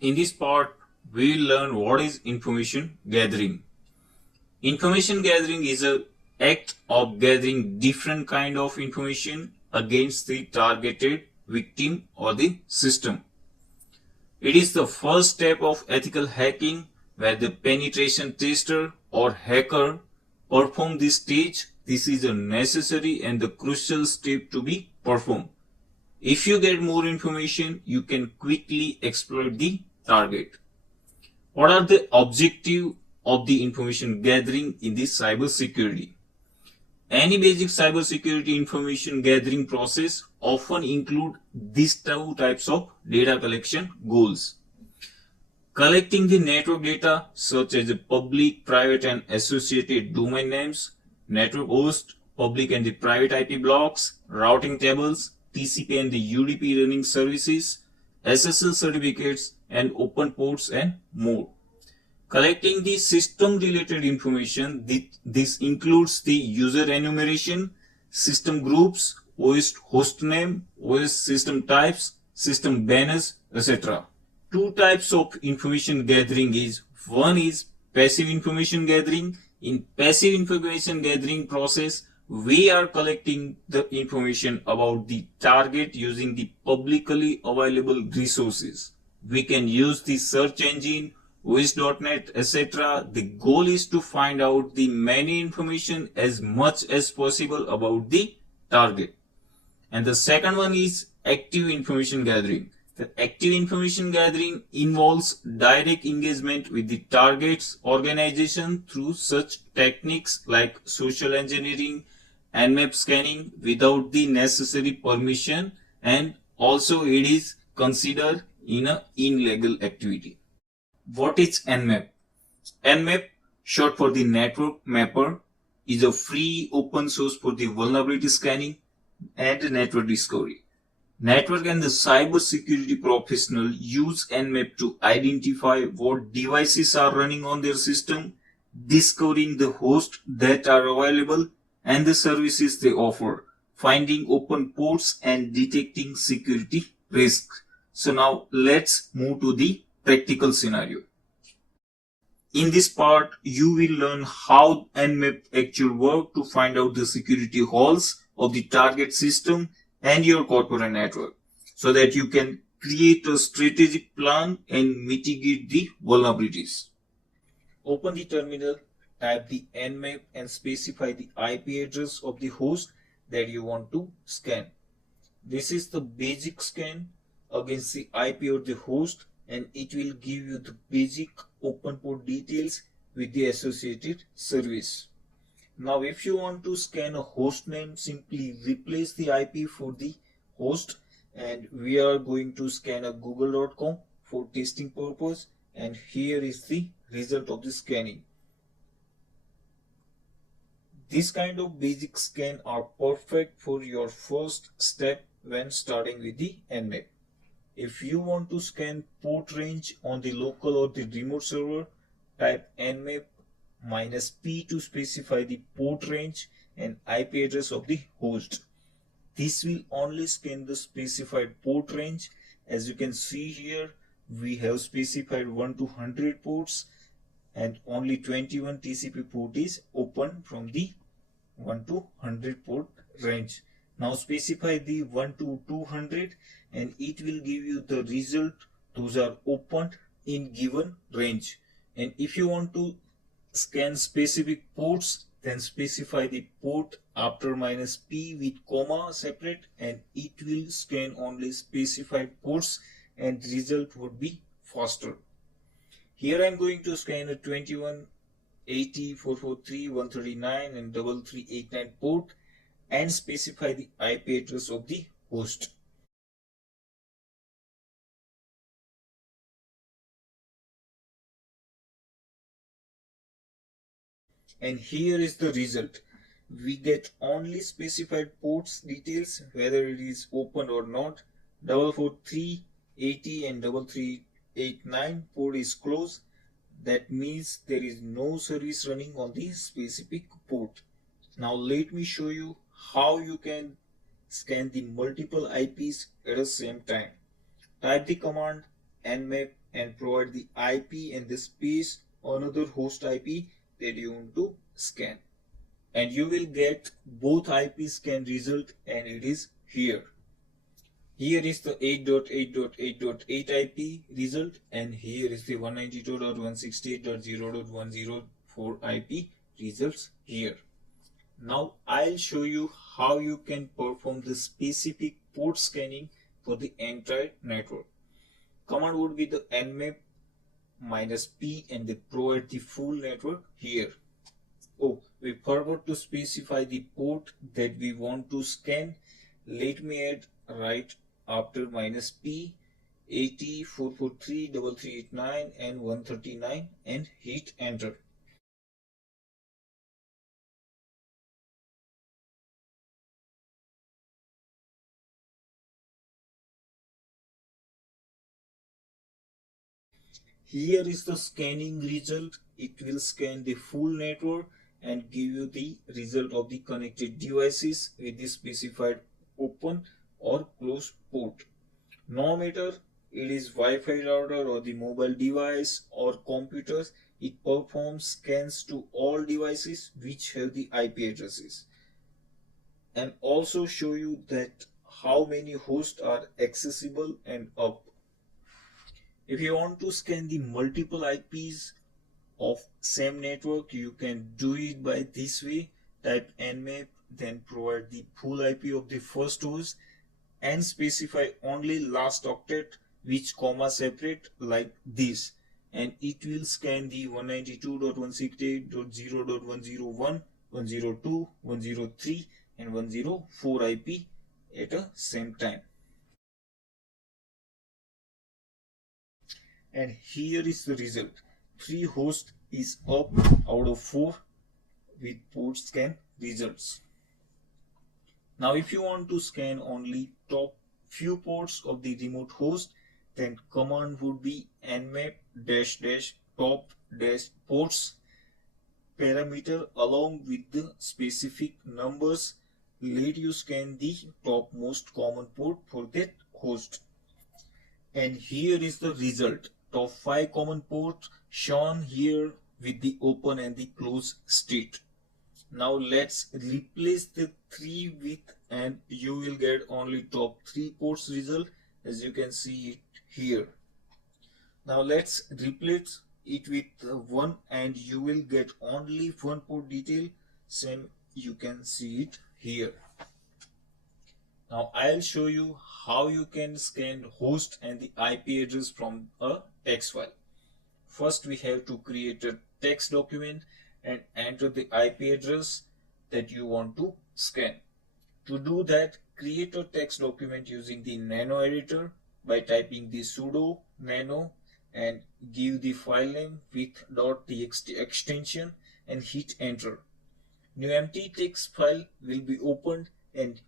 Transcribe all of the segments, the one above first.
In this part, we will learn what is information gathering. Information gathering is an act of gathering different kind of information against the targeted victim or the system. It is the first step of ethical hacking where the penetration tester or hacker perform this stage. This is a necessary and the crucial step to be performed. If you get more information, you can quickly exploit the target. What are the objectives of the information gathering in the cybersecurity? Any basic cybersecurity information gathering process often include these two types of data collection goals. Collecting the network data such as the public, private and associated domain names, network host, public and the private IP blocks, routing tables, TCP and the UDP running services, SSL certificates and open ports and more. Collecting the system related information, this includes the user enumeration, system groups, OS host name, OS system types, system banners, etc. Two types of information gathering is, one is passive information gathering. In passive information gathering process, we are collecting the information about the target using the publicly available resources. We can use the search engine, OS.NET, etc. The goal is to find out the many information as much as possible about the target. And the second one is active information gathering. The active information gathering involves direct engagement with the target's organization through such techniques like social engineering, Nmap scanning without the necessary permission, and also it is considered in an illegal activity. What is Nmap? Nmap, short for the network mapper, is a free open source for the vulnerability scanning and network discovery. Network and the cybersecurity professional use Nmap to identify what devices are running on their system, discovering the hosts that are available and the services they offer, finding open ports and detecting security risks. So now let's move to the practical scenario. In this part, you will learn how Nmap actually works to find out the security holes of the target system and your corporate network, so that you can create a strategic plan and mitigate the vulnerabilities. Open the terminal, type the Nmap and specify the IP address of the host that you want to scan. This is the basic scan against the IP of the host, and it will give you the basic open port details with the associated service. Now if you want to scan a host name, simply replace the IP for the host, and we are going to scan a google.com for testing purpose, and here is the result of the scanning. This kind of basic scan are perfect for your first step when starting with the Nmap. If you want to scan port range on the local or the remote server, type Nmap -p to specify the port range and IP address of the host. This will only scan the specified port range. As you can see here, we have specified 1 to 100 ports, and only 21 TCP port is open from the 1 to 100 port range. Now specify the 1 to 200 and it will give you the result. Those are opened in given range. And if you want to scan specific ports, then specify the port after -p with comma separate, and it will scan only specified ports and result would be faster. Here I am going to scan a 2180.443.139 and 3389 port and specify the IP address of the host. And here is the result. We get only specified ports details, whether it is open or not. 44380 and 3389 port is closed. That means there is no service running on the specific port. Now let me show you how you can scan the multiple IPs at the same time. Type the command nmap and provide the IP and the space another host IP that you want to scan. And you will get both IP scan result, and it is here. Here is the 8.8.8.8 IP result, and here is the 192.168.0.104 IP results here. Now I'll show you how you can perform the specific port scanning for the entire network. Command would be the nmap -p and they provide the full network here. Oh, we forgot to specify the port that we want to scan. Let me add right after -p 80, 443, 3389 and 139 and hit enter. Here is the scanning result. It will scan the full network and give you the result of the connected devices with the specified open or closed port. No matter it is Wi-Fi router or the mobile device or computers, it performs scans to all devices which have the IP addresses. And also show you that how many hosts are accessible and up. If you want to scan the multiple IPs of same network, you can do it by this way. Type nmap, then provide the full IP of the first host and specify only last octet which comma separate like this, and it will scan the 192.168.0.101, 102, 103 and 104 IP at the same time. And here is the result. 3 hosts is up out of 4 with port scan results. Now if you want to scan only top few ports of the remote host, then command would be nmap --top -ports parameter along with the specific numbers. Let you scan the topmost common port for that host. And here is the result. Top 5 common ports shown here with the open and the closed state. Now let's replace the 3 with, and you will get only top 3 ports result, as you can see it here. Now let's replace it with 1 and you will get only 1 port detail, same you can see it here. Now I'll show you how you can scan host and the IP address from a text file. First we have to create a text document and enter the IP address that you want to scan. To do that, create a text document using the nano editor by typing the sudo nano and give the file name with .txt extension and hit enter. New empty text file will be opened, and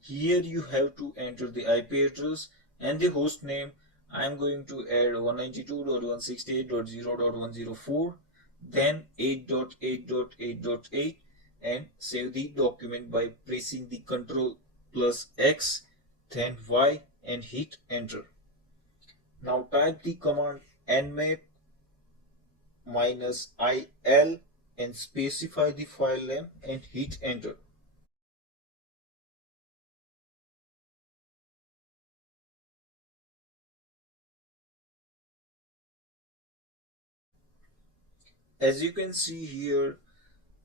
here you have to enter the IP address and the host name. I am going to add 192.168.0.104, then 8.8.8.8 and save the document by pressing the Ctrl+X, then Y and hit enter. Now type the command nmap -il and specify the file name and hit enter. As you can see here,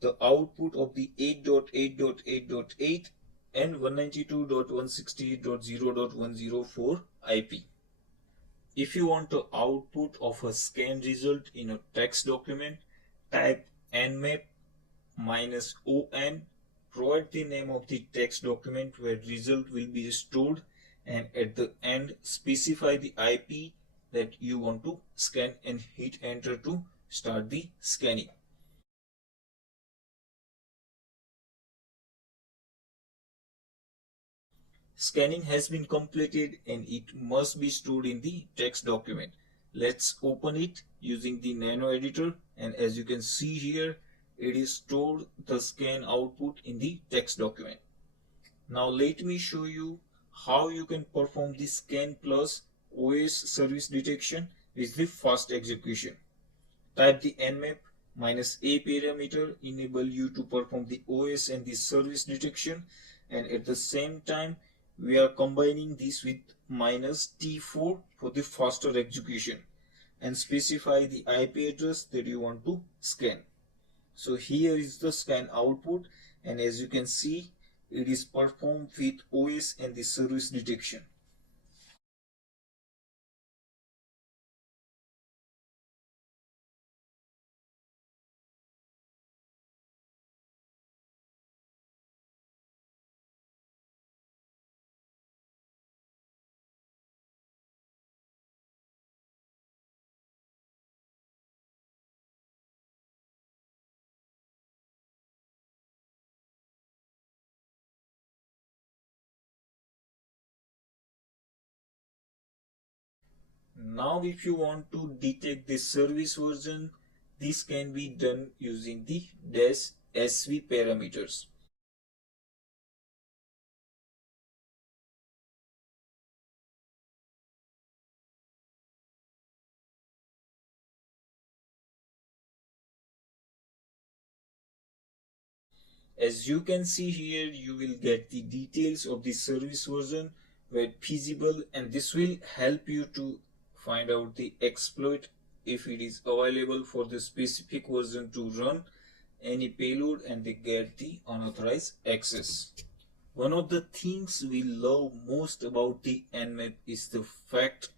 the output of the 8.8.8.8 and 192.168.0.104 IP. If you want the output of a scan result in a text document, type nmap -on, provide the name of the text document where result will be stored, and at the end specify the IP that you want to scan and hit enter to start the scanning. Scanning has been completed and it must be stored in the text document. Let's open it using the nano editor, and as you can see here, it is stored the scan output in the text document. Now let me show you how you can perform the scan plus OS service detection is the fast execution. Type the nmap -a parameter enable you to perform the OS and the service detection, and at the same time we are combining this with -t4 for the faster execution, and specify the IP address that you want to scan. So here is the scan output, and as you can see it is performed with OS and the service detection. Now if you want to detect the service version, this can be done using the -sv parameters. As you can see here, you will get the details of the service version where feasible, and this will help you to find out the exploit if it is available for the specific version to run any payload and they get the unauthorized access. One of the things we love most about the Nmap is the fact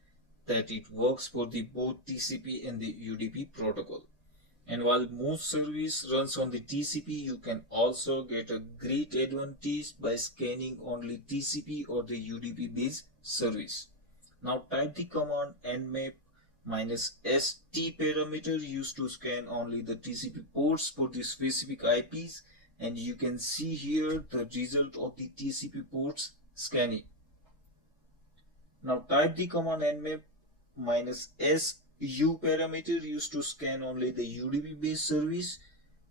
that it works for the both TCP and the UDP protocol. And while most service runs on the TCP, you can also get a great advantage by scanning only TCP or the UDP based service. Now type the command nmap -st parameter used to scan only the TCP ports for the specific IPs, and you can see here the result of the TCP ports scanning. Now type the command nmap -su parameter used to scan only the UDP based service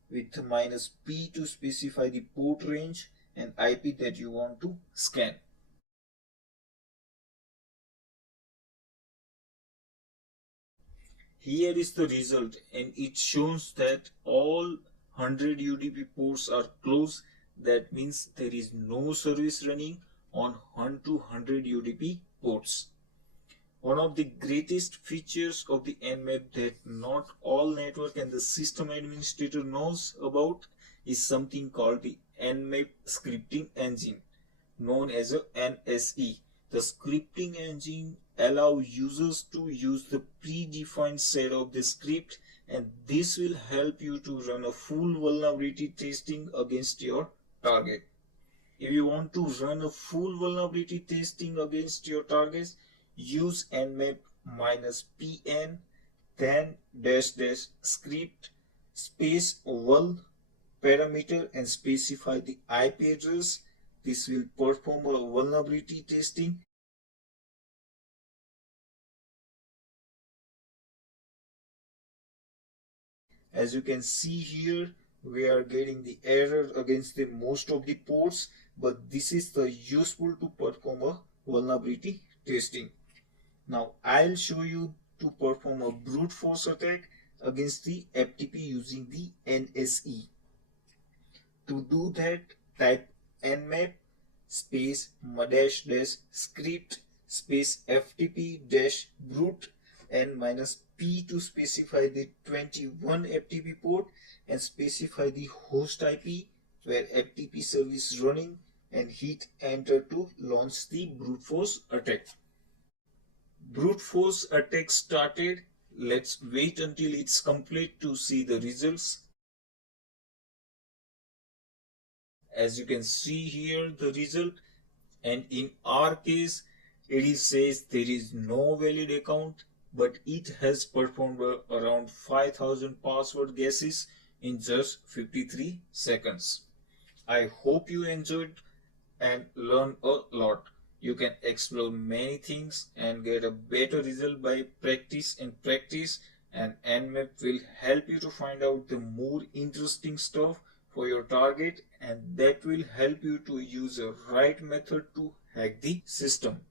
with -p to specify the port range and IP that you want to scan. Here is the result, and it shows that all 100 UDP ports are closed. That means there is no service running on 1 to 100 UDP ports. One of the greatest features of the Nmap that not all network and the system administrator knows about is something called the Nmap scripting engine, known as a NSE. The scripting engine allows users to use the predefined set of the script, and this will help you to run a full vulnerability testing against your target. If you want to run a full vulnerability testing against your targets, use nmap -pn then --script space vul parameter and specify the IP address. This will perform a vulnerability testing. As you can see here, we are getting the error against the most of the ports, but this is the useful to perform a vulnerability testing. Now I'll show you to perform a brute force attack against the FTP using the NSE. To do that, type nmap space --script space FTP -brute and -p to specify the 21 FTP port and specify the host IP where FTP service is running, and hit enter to launch the brute force attack. Brute force attack started. Let's wait until it's complete to see the results. As you can see here the result, and in our case it says there is no valid account, but it has performed around 5000 password guesses in just 53 seconds. I hope you enjoyed and learned a lot. You can explore many things and get a better result by practice, and Nmap will help you to find out the more interesting stuff for your target, and that will help you to use a right method to hack the system.